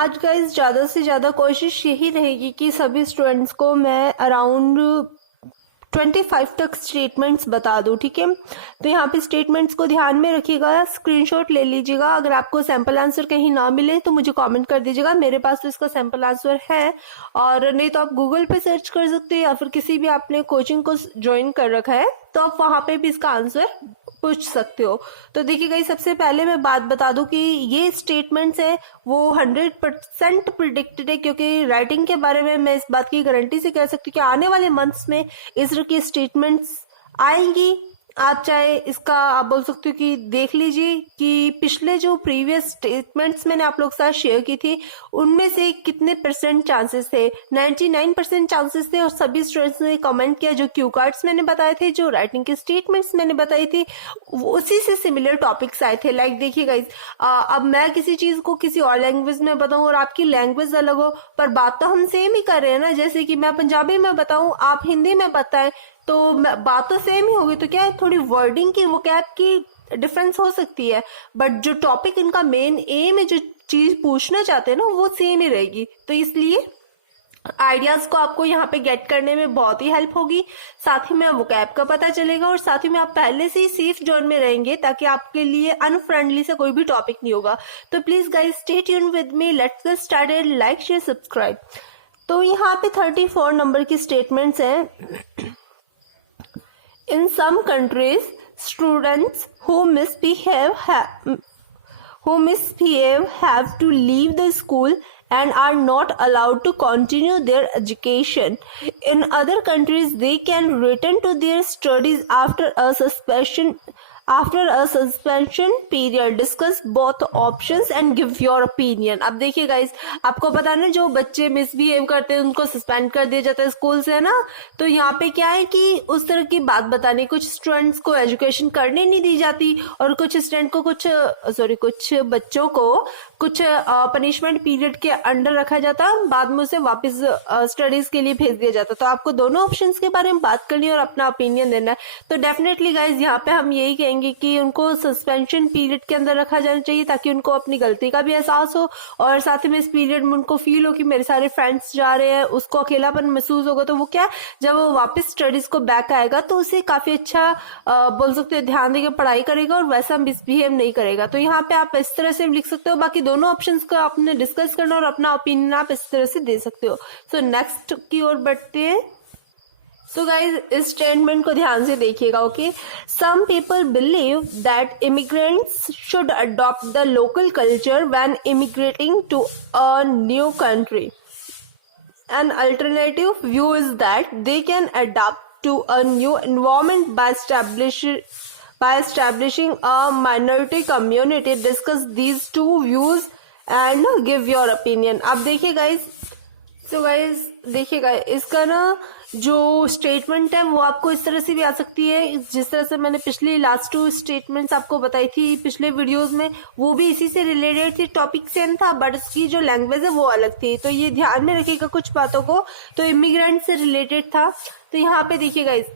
आज गाइस ज़्यादा से ज़्यादा कोशिश यही रहेगी कि सभी स्टूडेंट्स को मैं अराउंड 25 तक स्टेटमेंट्स बता दूं, ठीक है। तो यहाँ पे स्टेटमेंट्स को ध्यान में रखिएगा, स्क्रीनशॉट ले लीजिएगा। अगर आपको सैंपल आंसर कहीं ना मिले तो मुझे कमेंट कर दीजिएगा। मेरे पास तो इसका सैंपल आंसर है, और नहीं तो आप गूगल पे सर्च कर सकते हैं, या फिर किसी भी आपने कोचिंग को ज्वाइन कर रखा है तो आप वहां पे भी इसका आंसर पूछ सकते हो। तो देखिए गाइस, सबसे पहले मैं बात बता दूं कि ये स्टेटमेंट्स है वो 100% प्रिडिक्टेड है, क्योंकि राइटिंग के बारे में मैं इस बात की गारंटी से कह सकती हूँ कि आने वाले मंथ्स में इस तरह की स्टेटमेंट्स आएंगी। आप चाहे इसका आप बोल सकते हो कि देख लीजिए कि पिछले जो प्रीवियस स्टेटमेंट्स मैंने आप लोग के साथ शेयर की थी उनमें से कितने परसेंट चांसेस थे। 99% चांसेस थे, और सभी स्टूडेंट्स ने कमेंट किया। जो क्यू कार्ड्स मैंने बताए थे, जो राइटिंग के स्टेटमेंट्स मैंने बताई थी, उसी से सिमिलर टॉपिक्स आए थे। लाइक देखिए गाइस, अब मैं किसी चीज को किसी और लैंग्वेज में बताऊं और आपकी लैंग्वेज अलग हो, पर बात तो हम सेम ही कर रहे हैं ना। जैसे कि मैं पंजाबी में बताऊं, आप हिंदी में बताएं, तो बात तो सेम ही होगी। तो क्या है, थोड़ी वर्डिंग की, वोकैब की डिफरेंस हो सकती है, बट जो टॉपिक इनका मेन एम है, जो चीज पूछना चाहते हैं ना, वो सेम ही रहेगी। तो इसलिए आइडियाज को आपको यहाँ पे गेट करने में बहुत ही हेल्प होगी। साथ ही में वोकैब का पता चलेगा, और साथ ही में आप पहले से ही सेफ जोन में रहेंगे, ताकि आपके लिए अनफ्रेंडली से कोई भी टॉपिक नहीं होगा। तो please guys stay tune with me, let's get started. Like share subscribe. तो यहाँ पे 34 नंबर की स्टेटमेंट्स हैं। In some countries, students who misbehave have to leave the school and are not allowed to continue their education. In other countries, they can return to their studies after a suspension period. Discuss both options and give your opinion. अब देखिए guys, आपको पता ना, जो बच्चे misbehave करते हैं उनको सस्पेंड कर दिया जाता है स्कूल से, ना। तो यहाँ पे क्या है कि उस तरह की बात बताने, कुछ स्टूडेंट्स को एजुकेशन करने नहीं दी जाती, और कुछ स्टूडेंट को कुछ बच्चों को कुछ पनिशमेंट पीरियड के अंडर रखा जाता, बाद में उसे वापस स्टडीज के लिए भेज दिया जाता। तो आपको दोनों ऑप्शंस के बारे में बात करनी है और अपना ओपिनियन देना है। तो डेफिनेटली गाइज, यहाँ पे हम यही कहेंगे कि उनको सस्पेंशन पीरियड के अंदर रखा जाना चाहिए, ताकि उनको अपनी गलती का भी एहसास हो, और साथ में इस पीरियड में उनको फील हो कि मेरे सारे फ्रेंड्स जा रहे हैं, उसको अकेलापन महसूस होगा। तो वो क्या, जब वो वापस स्टडीज को बैक आएगा तो उसे काफी अच्छा बोल सकते हैं ध्यान देकर पढ़ाई करेगा, और वैसा मिसबिहेव नहीं करेगा। तो यहाँ पे आप इस तरह से लिख सकते हो। बाकी दोनों ऑप्शंस को आपने डिस्कस करना, और अपना ओपिनियन आप इस तरह से दे सकते हो। सो नेक्स्ट की ओर बढ़ते हैं। सो गाइज, इस स्टेटमेंट को ध्यान से देखिएगा, okay. Some people believe that immigrants should adopt the local culture when immigrating to a new country. An alternative view is that they can adapt to a new environment by establishing a minority community. Discuss these two views and give your opinion. अब देखिए guys, देखिएगा इसका ना जो statement है वो आपको इस तरह से भी आ सकती है, जिस तरह से मैंने पिछली लास्ट 2 स्टेटमेंट्स आपको बताई थी पिछले वीडियोस में, वो भी इसी से रिलेटेड थी, टॉपिक सेम था, बट इसकी जो लैंग्वेज है वो अलग थी। तो ये ध्यान में रखिएगा कुछ बातों को। तो इमिग्रेंट से रिलेटेड था। तो यहाँ पे देखिएगा, इस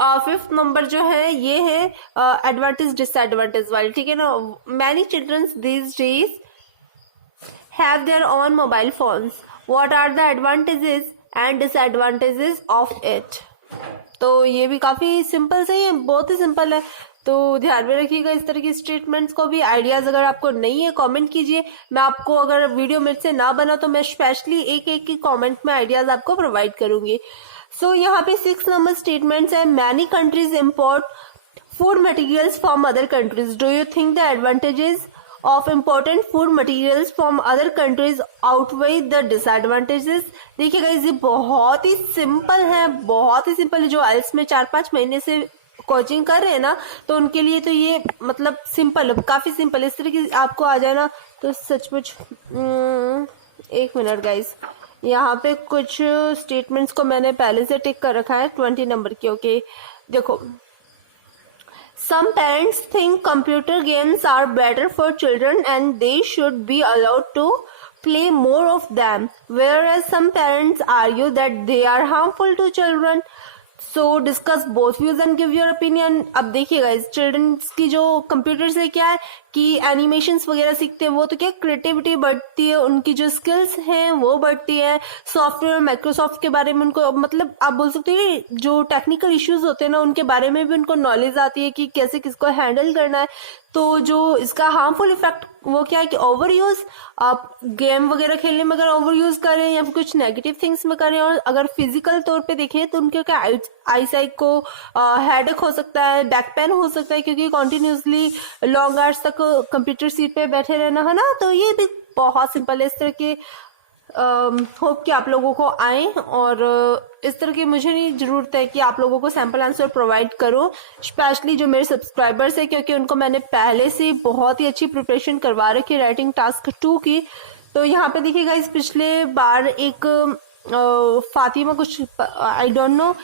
5th नंबर जो है ये है एडवांटेज डिसएडवांटेज वाली, ठीक है ना। Many childrens these days have their own mobile phones. What are the advantages and disadvantages of it? तो ये भी काफी सिंपल से है, बहुत ही सिंपल है। तो ध्यान में रखिएगा इस तरह की स्टेटमेंट्स को भी। आइडियाज अगर आपको नहीं है कमेंट कीजिए, मैं आपको, अगर वीडियो मेरे से ना बना तो मैं स्पेशली एक एक की कमेंट में आइडियाज आपको प्रोवाइड करूंगी। सो यहाँ पे 6 नंबर स्टेटमेंट्स है। Many countries import food materials from other countries. Do you think the advantages of important food materials from other countries outweigh the disadvantages? देखिएगा, ये बहुत ही सिंपल है, बहुत ही सिंपल है। जो आइल्स में 4-5 महीने से कोचिंग कर रहे हैं ना, तो उनके लिए तो ये मतलब सिंपल, काफी सिंपल। इस तरह की आपको आ जाए ना तो सचमुच। एक मिनट गाइस, यहाँ पे कुछ स्टेटमेंट्स को मैंने पहले से टिक कर रखा है 20 नंबर की, ओके। देखो, some parents think computer games are better for children and they should be allowed to play more of them, whereas some parents argue that they are harmful to children. So discuss both views and give your opinion. अब देखिएगा इस children's की जो computer से क्या है कि animations वगैरह सीखते हैं, वो तो क्या क्रिएटिविटी बढ़ती है, उनकी जो स्किल्स हैं वो बढ़ती है। सॉफ्टवेयर माइक्रोसॉफ्ट के बारे में उनको मतलब आप बोल सकते हैं जो टेक्निकल इश्यूज होते हैं ना उनके बारे में भी उनको नॉलेज आती है कि कैसे किसको हैंडल करना है। तो जो इसका हार्मफुल इफेक्ट वो क्या है कि ओवर यूज, आप गेम वगैरह खेलने में अगर ओवर यूज करें या फिर कुछ नेगेटिव थिंग्स में करें, और अगर फिजिकल तौर पे देखें तो उनके क्या आई साइट को हेडेक हो सकता है, बैक पेन हो सकता है, क्योंकि कॉन्टिन्यूसली लॉन्ग आवर्स तक कंप्यूटर सीट पे बैठे रहना है ना। तो ये भी बहुत सिंपल है। इस तरह के होप कि आप लोगों को आए, और इस तरह की मुझे नहीं जरूरत है कि आप लोगों को सैम्पल आंसर प्रोवाइड करो, स्पेशली जो मेरे सब्सक्राइबर्स है, क्योंकि उनको मैंने पहले से बहुत ही अच्छी प्रिपरेशन करवा रखी है राइटिंग टास्क 2 की। तो यहाँ पे देखिएगा इस पिछले बार एक फातिमा कुछ आई डोंट नो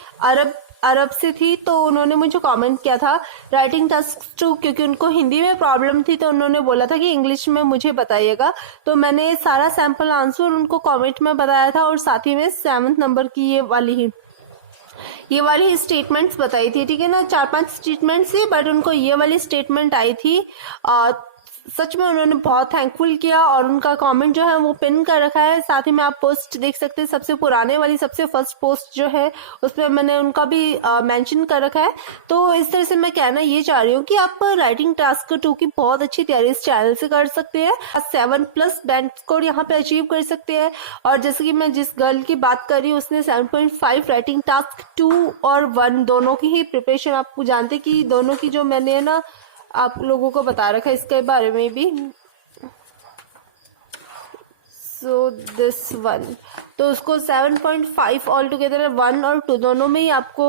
अरब से थी, तो उन्होंने मुझे कमेंट किया था राइटिंग टास्क 2, क्योंकि उनको हिंदी में प्रॉब्लम थी, तो उन्होंने बोला था कि इंग्लिश में मुझे बताइएगा। तो मैंने सारा सैंपल आंसर उनको कमेंट में बताया था, और साथ ही में 7th नंबर की ये वाली स्टेटमेंट्स बताई थी, ठीक है ना। 4-5 स्टेटमेंट्स थी, बट उनको ये वाली स्टेटमेंट आई थी। सच में उन्होंने बहुत थैंकफुल किया, और उनका कमेंट जो है वो पिन कर रखा है। साथ ही में आप पोस्ट देख सकते हैं, सबसे पुराने वाली सबसे फर्स्ट पोस्ट जो है उसमें मैंने उनका भी मेंशन कर रखा है। तो इस तरह से मैं कहना ये चाह रही हूँ कि आप राइटिंग टास्क 2 की बहुत अच्छी तैयारी इस चैनल से कर सकते हैं। 7+ बैंड स्कोर यहाँ पे अचीव कर सकते हैं। और जैसे कि मैं जिस गर्ल की बात कर रही हूँ उसने 7.5 राइटिंग टास्क 2 और 1 दोनों की ही प्रिपरेशन, आप जानते कि दोनों की जो मैंने ना आप लोगों को बता रखा है इसके बारे में भी। सो दिस वन, तो उसको 7.5 ऑल टुगेदर 1 और 2 दोनों में ही आपको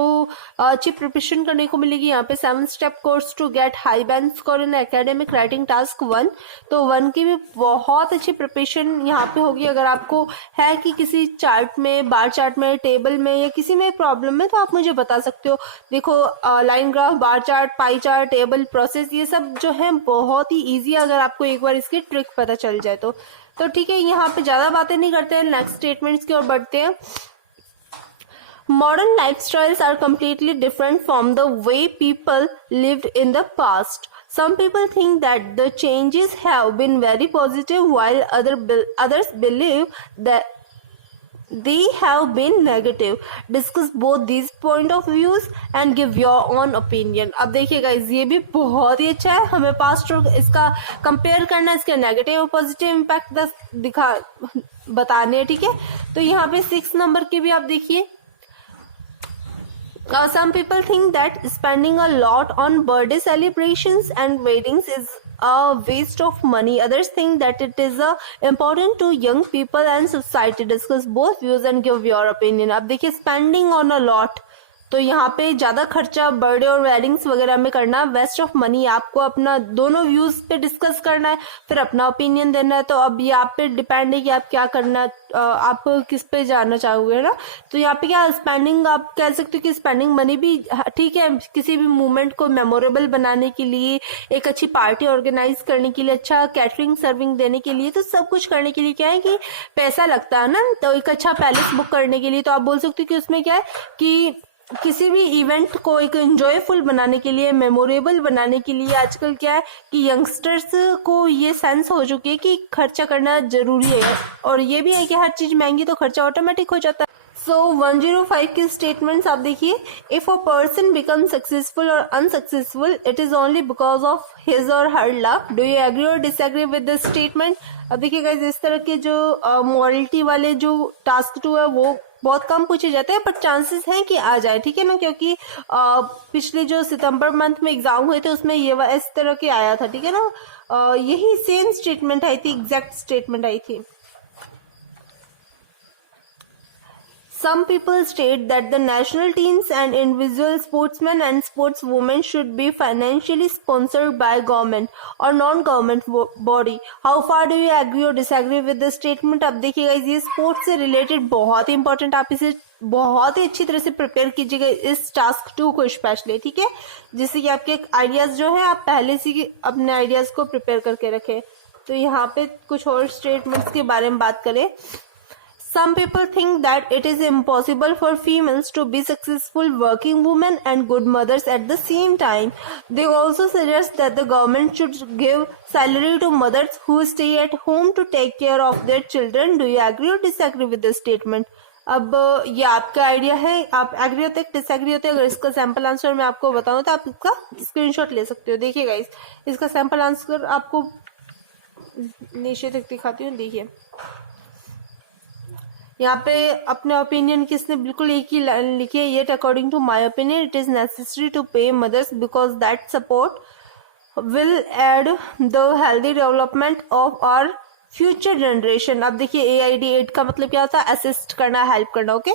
अच्छी प्रिपरेशन करने को मिलेगी। यहाँ पे 7 step course to get high band score in academic writing task 1, तो 1 की भी बहुत अच्छी प्रिपरेशन यहाँ पे होगी। अगर आपको है कि किसी चार्ट में, बार चार्ट में, टेबल में या किसी में प्रॉब्लम है, तो आप मुझे बता सकते हो। देखो line graph, bar chart, pie chart, table, process, ये सब जो है बहुत ही ईजी है अगर आपको एक बार इसकी ट्रिक पता चल जाए तो ठीक है। यहाँ पे ज्यादा बातें नहीं करते हैं, नेक्स्ट स्टेटमेंट्स की ओर बढ़ते हैं। Modern lifestyles are completely different from the way people lived in the past. Some people think that the changes have been very positive, while others believe that they have been negative. Discuss both these point of views and give your own opinion. अब देखिए guys, ये भी बहुत ही अच्छा है, हमें past और इसका कंपेयर करना, इसके नेगेटिव और पॉजिटिव इम्पैक्ट बताने, ठीक है। तो यहाँ पे 6 नंबर के भी आप देखिए। Some people think that spending a lot on birthday celebrations and weddings is a waste of money. Others think that it is important to young people and society. Discuss both views and give your opinion. अब देखिए spending on a lot, तो यहाँ पे ज्यादा खर्चा birthday और weddings वगैरह में करना वेस्ट ऑफ मनी। आपको अपना दोनों व्यूज पे डिस्कस करना है, फिर अपना ओपिनियन देना है। तो अब ये आप पे डिपेंड है कि आप क्या करना, आप किस पे जाना चाहोगे ना। तो यहाँ पे क्या स्पेंडिंग, आप कह सकते हो कि स्पेंडिंग मनी भी ठीक है, किसी भी मूवमेंट को मेमोरेबल बनाने के लिए, एक अच्छी पार्टी ऑर्गेनाइज करने के लिए, अच्छा कैटरिंग सर्विंग देने के लिए, तो सब कुछ करने के लिए क्या है कि पैसा लगता है ना। तो एक अच्छा पैलेस बुक करने के लिए तो आप बोल सकते हो कि उसमें क्या है कि किसी भी इवेंट को एक एंजॉयफुल बनाने के लिए, मेमोरेबल बनाने के लिए आजकल क्या है कि यंगस्टर्स को ये सेंस हो चुकी है कि खर्चा करना जरूरी है, और ये भी है कि हर चीज महंगी तो खर्चा ऑटोमेटिक हो जाता है। सो 105 की स्टेटमेंट्स आप देखिए। If a person become successful और unsuccessful, it is only because of his और her luck. Do you agree और डिसएग्री विद दिस स्टेटमेंट? अब देखिए गाइस, इस तरह के जो मॉरलिटी वाले जो टास्क 2 है वो बहुत कम पूछे जाते हैं, पर चांसेस हैं कि आ जाए, ठीक है ना। क्योंकि पिछले जो सितंबर मंथ में एग्जाम हुए थे उसमें ये इस तरह के आया था, ठीक है ना। यही सेम स्टेटमेंट आई थी, एग्जैक्ट स्टेटमेंट आई थी। Some people state that the national teams and individual sportsmen and sportswomen should be financially sponsored by government or non-government body. How far do you agree or disagree with this statement? अब देखिएगा, ये sports से related बहुत ही important, आप इसे बहुत ही अच्छी तरह से प्रिपेयर कीजिएगा इस टास्क 2 को स्पेशली, ठीक है, जिससे कि आपके आइडियाज जो है आप पहले से अपने आइडियाज को प्रिपेयर करके रखें। तो यहाँ पे कुछ और स्टेटमेंट्स के बारे में बात करें। Some people think that it is impossible for females to be successful working women and good mothers at the same time. They also suggest that the government should give salary to mothers who stay at home to take care of their children. Do you agree or disagree with this statement? अब ये आपका idea है, आप agree होते disagree होते। अगर इसका sample answer मैं आपको बताऊं तो आप इसका स्क्रीनशॉट ले सकते हो। देखिए गाइस, इसका सैंपल आंसर आपको नीचे तक दिखाती हूँ। देखिए यहाँ पे अपने ओपिनियन किसने बिल्कुल एक ही लाइन लिखी है, yet according to my opinion it is necessary to pay mothers because that support will aid the healthy development of our future generation. अब देखिए AID8 का मतलब क्या होता है, असिस्ट करना, हेल्प करना। ओके,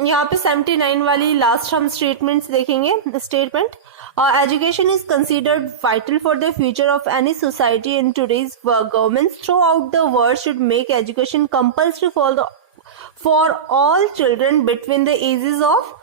यहाँ पे 79 वाली लास्ट हम स्टेटमेंट्स देखेंगे। Statement, education is considered vital for the future of any society in today's world. Governments throughout the world should make education compulsory for all children between the ages of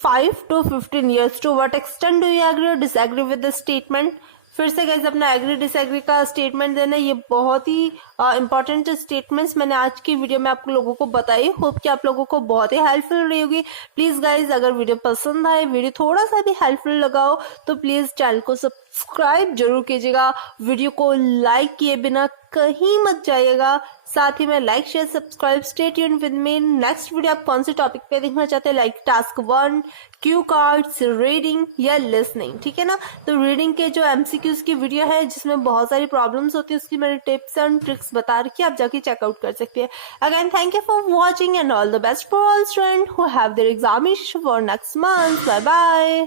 5 to 15 years. To what extent do you agree or disagree with this statement? फिर से guys अपना agree disagree का statement देना। ये बहुत ही important statements मैंने आज की वीडियो में आप लोगों को बताई। होप कि आप लोगों को बहुत ही हेल्पफुल रही होगी। प्लीज गाइस, अगर वीडियो पसंद आए, वीडियो थोड़ा सा भी हेल्पफुल लगा हो तो प्लीज चैनल को सब्सक्राइब जरूर कीजिएगा। वीडियो को लाइक किए बिना कहीं मत जाइएगा। साथ ही में like share subscribe stay tuned with me. Next video आप कौन से टॉपिक पे देखना चाहते हैं, like task 1, cue cards, reading या लिसनिंग, ठीक है ना। तो रीडिंग के जो MCQs की वीडियो है जिसमें बहुत सारी प्रॉब्लम्स होती है, उसकी मैंने टिप्स एंड ट्रिक्स बता रखी है, आप जाके चेकआउट कर सकते हैं। Again thank you for watching and all the best for all student who have their examination for next month. Bye bye.